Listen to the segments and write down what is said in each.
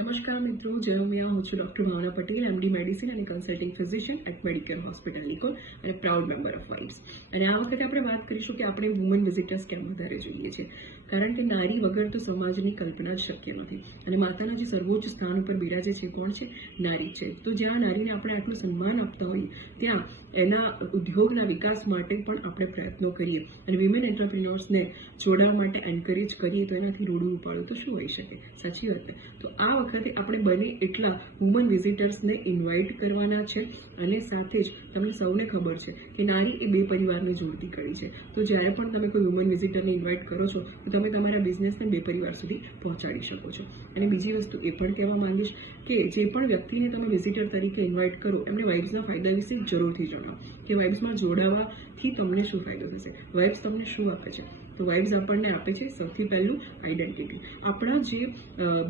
नमस्कार मित्रों, जय मैं हूँ doctor Bhavna Patel, MD medicine અને consulting physician at Medicare hospital અલીકોટ અને પ્રાઉડ મેમ્બર ઓફ વાઇબ્સ. અને આ વખતે આપણે વાત કરીશું કે આપણે વુમન વિઝિટર્સ કેમ વધારે જોઈએ છે. કારણ કે નારી વગર તો સમાજની કલ્પના જ શક્ય નથી. અને માતાના જે સર્વોચ્ચ સ્થાન ઉપર બિરાજે છે કોણ છે? નારી છે. તો જ્યાં નારીને આપણે આટલું સન્માન આપતા હોઈએ ત્યાં એના ઉદ્યોગના વિકાસ માટે પણ આપણે પ્રયત્નો કરીએ અને વિમેન એન્ટરપ્રિન્યોર્સને જોડાવા માટે એન્કરેજ કરીએ તો એનાથી રૂડું ઉપાડું તો શું હોઈ શકે? સાચી વાત ને? તો આ વખતે આપણે બને એટલા વુમન વિઝિટર્સને ઇન્વાઇટ કરવાના છે. અને સાથે જ તમને સૌને ખબર છે કે નારી એ બે પરિવારને જોડતી કડી છે. તો જ્યારે પણ તમે કોઈ વુમન વિઝિટરને ઇન્વાઇટ કરો છો તો તમે તમારા બિઝનેસને બે પરિવાર સુધી પહોંચાડી શકો છો. અને બીજી વસ્તુ એ પણ કહેવા માંગીશ કે જે પણ વ્યક્તિને તમે વિઝિટર તરીકે ઇન્વાઇટ કરો એમને વાઇબ્સના ફાયદા વિશે જરૂરથી જણાવો કે વાઇબ્સમાં જોડાવાથી તમને શું ફાયદો થશે, વાઇબ્સ તમને શું આપે છે. તો વાઇબ્સ આપણને આપે છે સૌથી પહેલું આઈડેન્ટિટી. આપણા જે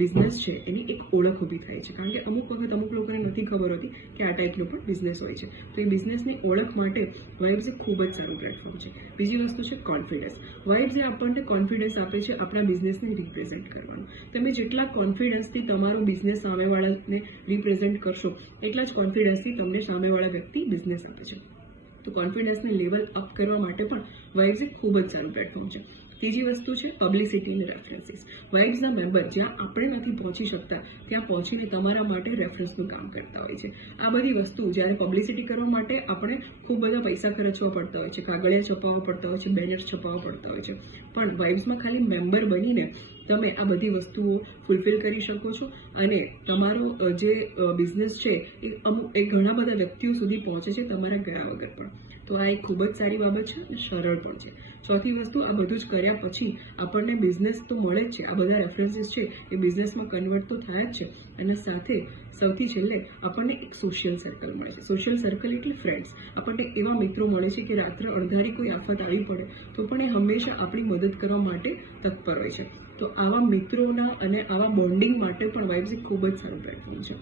બિઝનેસ છે એની એક ઓળખ ઊભી થાય છે. કારણ કે અમુક વખત અમુક લોકોને નથી ખબર હોતી કે આ ટાઈપનો પણ બિઝનેસ હોય છે. તો એ બિઝનેસની ઓળખ માટે વાઇબ્સ એક ખૂબ જ સારું પ્લેટફોર્મ છે. બીજી વસ્તુ છે કોન્ફિડન્સ. વાઇબ્સ એ આપણને કોન્ફિડન્સ આપે છે આપણા બિઝનેસને રિપ્રેઝેન્ટ કરવાનું. તમે જેટલા કોન્ફિડન્સથી તમારો બિઝનેસ સામેવાળાને રિપ્રેઝેન્ટ કરશો એટલા જ કોન્ફિડન્સથી તમને સામેવાળા વ્યક્તિ બિઝનેસ આપે છે. તો કોન્ફિડન્સને લેવલ અપ કરવા માટે પણ વાઇબ્સ એક ખૂબ જ સારું પ્લેટફોર્મ છે. ત્રીજી વસ્તુ છે પબ્લિસિટી અને રેફરન્સીસ. વાઇબ્સના મેમ્બર જ્યાં આપણે નથી પહોંચી શકતા ત્યાં પહોંચીને તમારા માટે રેફરન્સનું કામ કરતા હોય છે. આ બધી વસ્તુ જ્યારે પબ્લિસિટી કરવા માટે આપણે ખૂબ બધા પૈસા ખર્ચવા પડતા હોય છે, કાગળિયા છપાવવા પડતા હોય છે, બેનર્સ છપાવવા પડતા હોય છે. પણ વાઇબ્સમાં ખાલી મેમ્બર બનીને તમે આ બધી વસ્તુઓ ફૂલફિલ કરી શકો છો અને તમારો જે બિઝનેસ છે એ ઘણા બધા વ્યક્તિઓ સુધી પહોંચે છે તમારા ગયા વગર પણ. તો આ એક ખૂબ જ સારી બાબત છે અને સરળ પણ છે. ચોથી વસ્તુ, આ બધું જ કર્યા પછી આપણને બિઝનેસ તો મળે જ છે. આ બધા રેફરન્સીસ છે એ બિઝનેસમાં કન્વર્ટ તો થાય જ છે. અને સાથે સૌથી છેલ્લે આપણને એક સોશિયલ સર્કલ મળે છે. સોશિયલ સર્કલ એટલે ફ્રેન્ડ્સ. આપણને એવા મિત્રો મળે છે કે રાત્રે અણધારી કોઈ આફત આવી પડે તો પણ એ હંમેશા આપણી મદદ કરવા માટે તત્પર હોય છે. તો આવા મિત્રોના અને આવા બોન્ડિંગ માટે પણ વાઇબ્સ એક ખૂબ જ સારું પ્લેટફોર્મ છે.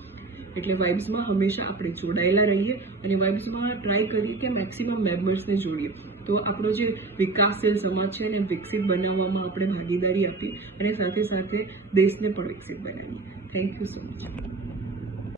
એટલે વાઇબ્સમાં હંમેશા આપણે જોડાયેલા રહીએ અને વાઇબ્સમાં ટ્રાય કરીએ કે મેક્સિમમ મેમ્બર્સને જોડીએ. તો આપણો જે વિકાસશીલ સમાજ છે એને વિકસિત બનાવવામાં આપણે ભાગીદારી આપીએ અને સાથે સાથે દેશને પણ વિકસિત બનાવીએ. Thank you so much.